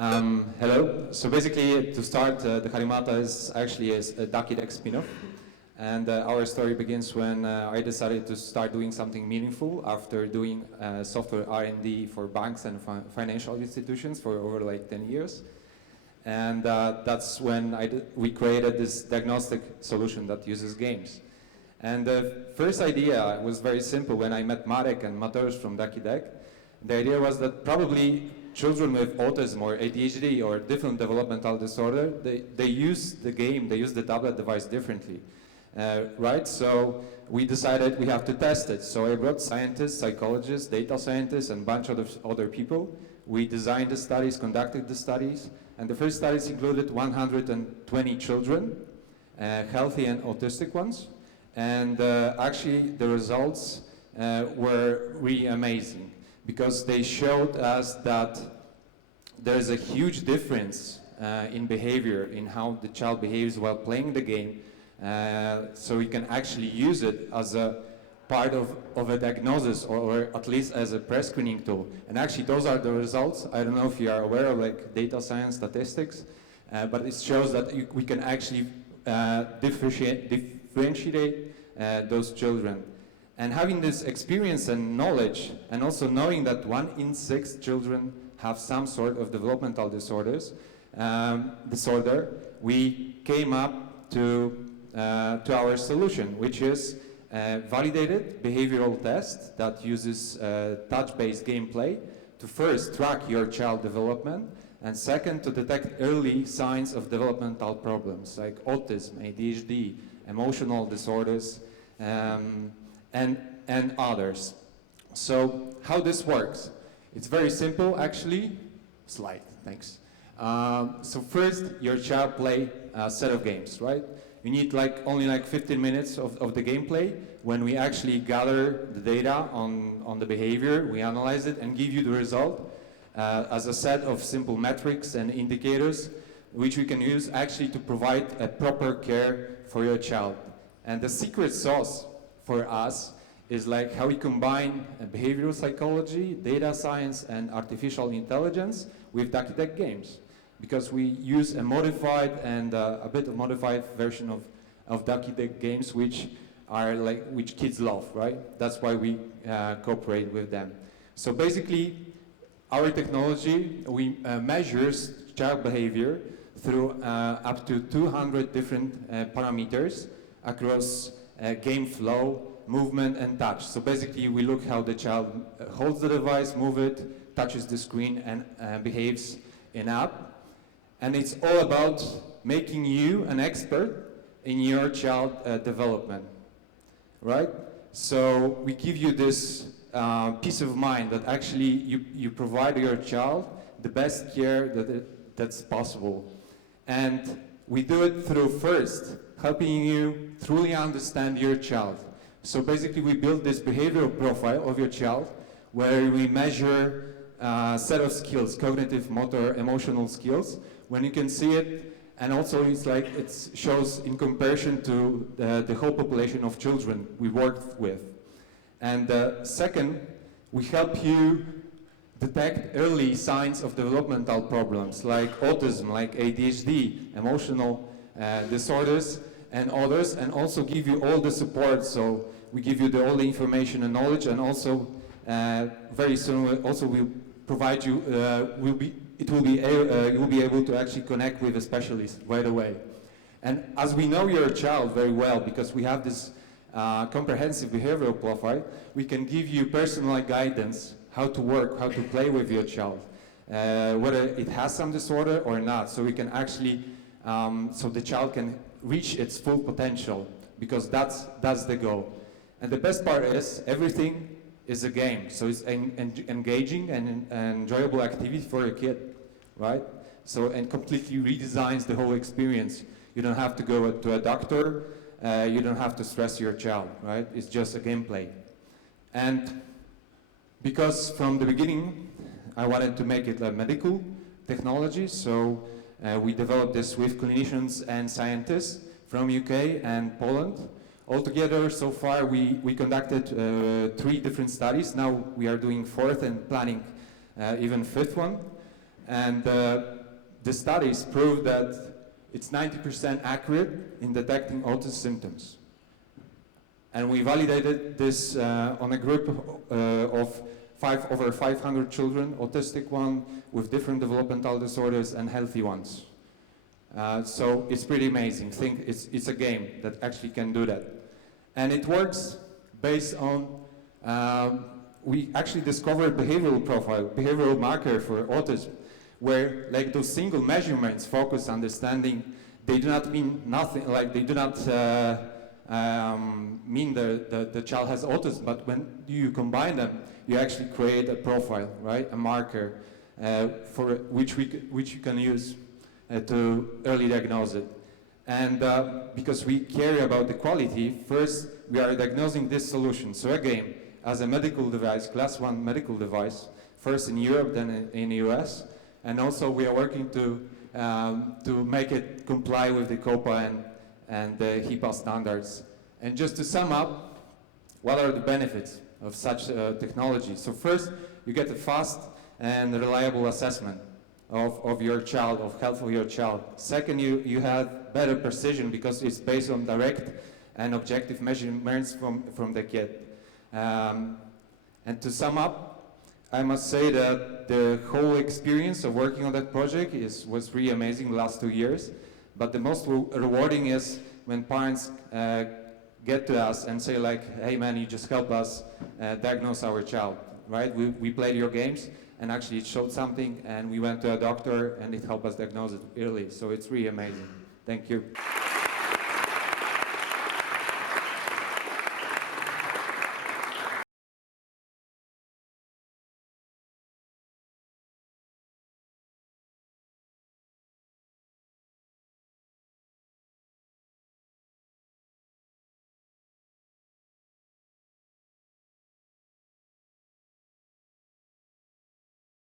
Hello. So basically, to start, the Harimata is actually a Ducky Deck spin-off. And our story begins when I decided to start doing something meaningful after doing software R&D for banks and financial institutions for over like 10 years. And that's when we created this diagnostic solution that uses games. And the first idea was very simple. When I met Marek and Mateusz from Ducky Deck, the idea was that probably children with autism or ADHD or different developmental disorder, they use the game, they use the tablet device differently, right? So we decided we have to test it. So I brought scientists, psychologists, data scientists, and a bunch of other people. We designed the studies, conducted the studies, and the first studies included 120 children, healthy and autistic ones. And actually the results were really amazing, because they showed us that there's a huge difference in behavior, in how the child behaves while playing the game. So we can actually use it as a part of a diagnosis, or at least as a pre-screening tool. And actually those are the results. I don't know if you are aware of like data science statistics, but it shows that we can actually differentiate those children. And having this experience and knowledge, and also knowing that 1 in 6 children have some sort of developmental disorder, we came up to our solution, which is a validated behavioral test that uses touch-based gameplay to first track your child development, and second, to detect early signs of developmental problems like autism, ADHD, emotional disorders, and others. So how this works? It's very simple, actually. Slide, thanks. So first, your child play a set of games, right? You need only 15 minutes of the gameplay. When we actually gather the data on the behavior, we analyze it and give you the result as a set of simple metrics and indicators, which we can use actually to provide a proper care for your child. And the secret sauce for us is like how we combine behavioral psychology, data science, and artificial intelligence with Ducky Deck games. Because we use a modified and a bit of modified version of Ducky Deck games, which kids love, right? That's why we cooperate with them. So basically, our technology, we measures child behavior through up to 200 different parameters across game flow, movement, and touch. So basically, we look how the child holds the device, moves it, touches the screen, and behaves in app. And it's all about making you an expert in your child development, right? So we give you this peace of mind that actually you provide your child the best care that's possible. And we do it through first helping you truly understand your child. So basically we build this behavioral profile of your child where we measure a set of skills, cognitive, motor, emotional skills, when you can see it, and also it shows in comparison to the whole population of children we worked with. And second, we help you detect early signs of developmental problems like autism, like ADHD, emotional disorders, and others, and also give you all the support. So we give you all the information and knowledge, and also very soon we'll provide you. You'll be able to actually connect with a specialist right away. And as we know your child very well, because we have this comprehensive behavioral profile, we can give you personal guidance how to work, how to play with your child, whether it has some disorder or not. So we can actually, so the child can reach its full potential, because that's the goal. And the best part is everything is a game, so it's engaging and enjoyable activity for a kid, right? So, and completely redesigns the whole experience. You don't have to go to a doctor, you don't have to stress your child, right? It's just a gameplay. And because from the beginning, I wanted to make it a medical technology, so we developed this with clinicians and scientists from UK and Poland. Altogether, so far, we conducted 3 different studies. Now we are doing 4th and planning even 5th one. And the studies prove that it's 90% accurate in detecting autism symptoms. And we validated this on a group of over 500 children, autistic ones with different developmental disorders and healthy ones. So it's pretty amazing. Think it's a game that actually can do that. And it works based on, we actually discovered behavioral marker for autism, where like those single measurements focus understanding, they do not mean nothing, like they do not mean the child has autism, but when you combine them, you actually create a profile, right? A marker for which you can use to early diagnose it. And because we care about the quality, first we are diagnosing this solution. So again, as a medical device, class 1 medical device, first in Europe, then in the US. And also we are working to make it comply with the COPA and the HIPAA standards. And just to sum up, what are the benefits of such technology? So first, you get a fast and reliable assessment of your child, of health of your child. Second, you have better precision because it's based on direct and objective measurements from the kid. And to sum up, I must say that the whole experience of working on that project was really amazing the last 2 years. But the most rewarding is when parents get to us and say like, hey man, you just help us diagnose our child, right? We played your games and actually it showed something and we went to a doctor and it helped us diagnose it early. So it's really amazing. Thank you.